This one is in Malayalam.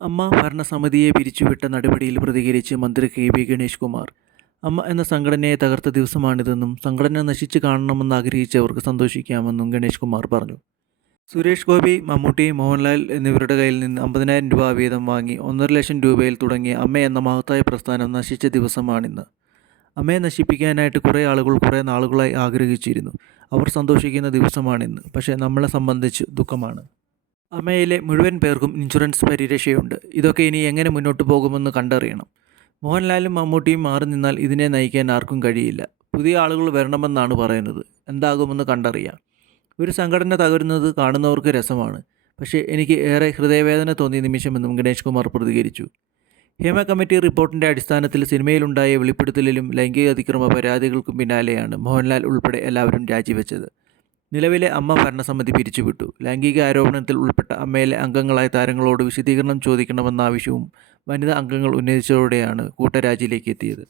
അമ്മ ഭരണസമിതിയെ പിരിച്ചുവിട്ട നടപടിയിൽ പ്രതികരിച്ച് മന്ത്രി കെ വി ഗണേഷ് കുമാർ. അമ്മ എന്ന സംഘടനയെ തകർത്ത ദിവസമാണിതെന്നും സംഘടന നശിച്ച് കാണണമെന്ന് ആഗ്രഹിച്ചവർക്ക് സന്തോഷിക്കാമെന്നും ഗണേഷ് കുമാർ പറഞ്ഞു. സുരേഷ് ഗോപി മമ്മൂട്ടി മോഹൻലാൽ എന്നിവരുടെ കയ്യിൽ നിന്ന് അമ്പതിനായിരം രൂപ വീതം വാങ്ങി ഒന്നര ലക്ഷം രൂപയിൽ തുടങ്ങിയ അമ്മ എന്ന മഹത്തായ പ്രസ്ഥാനം നശിച്ച ദിവസമാണിന്ന്. അമ്മയെ നശിപ്പിക്കാനായിട്ട് കുറേ ആളുകൾ കുറേ നാളുകളായി ആഗ്രഹിച്ചിരുന്നു. അവർ സന്തോഷിക്കുന്ന ദിവസമാണിന്ന്. പക്ഷേ നമ്മളെ സംബന്ധിച്ച് ദുഃഖമാണ്. അമ്മയിലെ മുഴുവൻ പേർക്കും ഇൻഷുറൻസ് പരിരക്ഷയുണ്ട്. ഇതൊക്കെ ഇനി എങ്ങനെ മുന്നോട്ട് പോകുമെന്ന് കണ്ടറിയണം. മോഹൻലാലും മമ്മൂട്ടിയും മാറി നിന്നാൽ ഇതിനെ നയിക്കാൻ ആർക്കും കഴിയില്ല. പുതിയ ആളുകൾ വരണമെന്നാണ് പറയുന്നത്. എന്താകുമെന്ന് കണ്ടറിയാം. ഒരു സംഘടന തകരുന്നത് കാണുന്നവർക്ക് രസമാണ്. പക്ഷേ എനിക്ക് ഏറെ ഹൃദയവേദന തോന്നിയ നിമിഷമെന്നും ഗണേഷ് കുമാർ പ്രതികരിച്ചു. ഹേമ കമ്മിറ്റി റിപ്പോർട്ടിന്റെ അടിസ്ഥാനത്തിൽ സിനിമയിലുണ്ടായ വെളിപ്പെടുത്തലിലും ലൈംഗിക അതിക്രമ പരാതികൾക്കും പിന്നാലെയാണ് മോഹൻലാൽ ഉൾപ്പെടെ എല്ലാവരും രാജിവെച്ചത്. നിലവിലെ അമ്മ ഭരണസമിതി പിരിച്ചുവിട്ടു. ലൈംഗിക ആരോപണത്തിൽ ഉൾപ്പെട്ട അമ്മയിലെ അംഗങ്ങളായ താരങ്ങളോട് വിശദീകരണം ചോദിക്കണമെന്ന ആവശ്യവും വനിതാ അംഗങ്ങൾ ഉന്നയിച്ചതോടെയാണ് കൂട്ടരാജിയിലേക്ക് എത്തിയത്.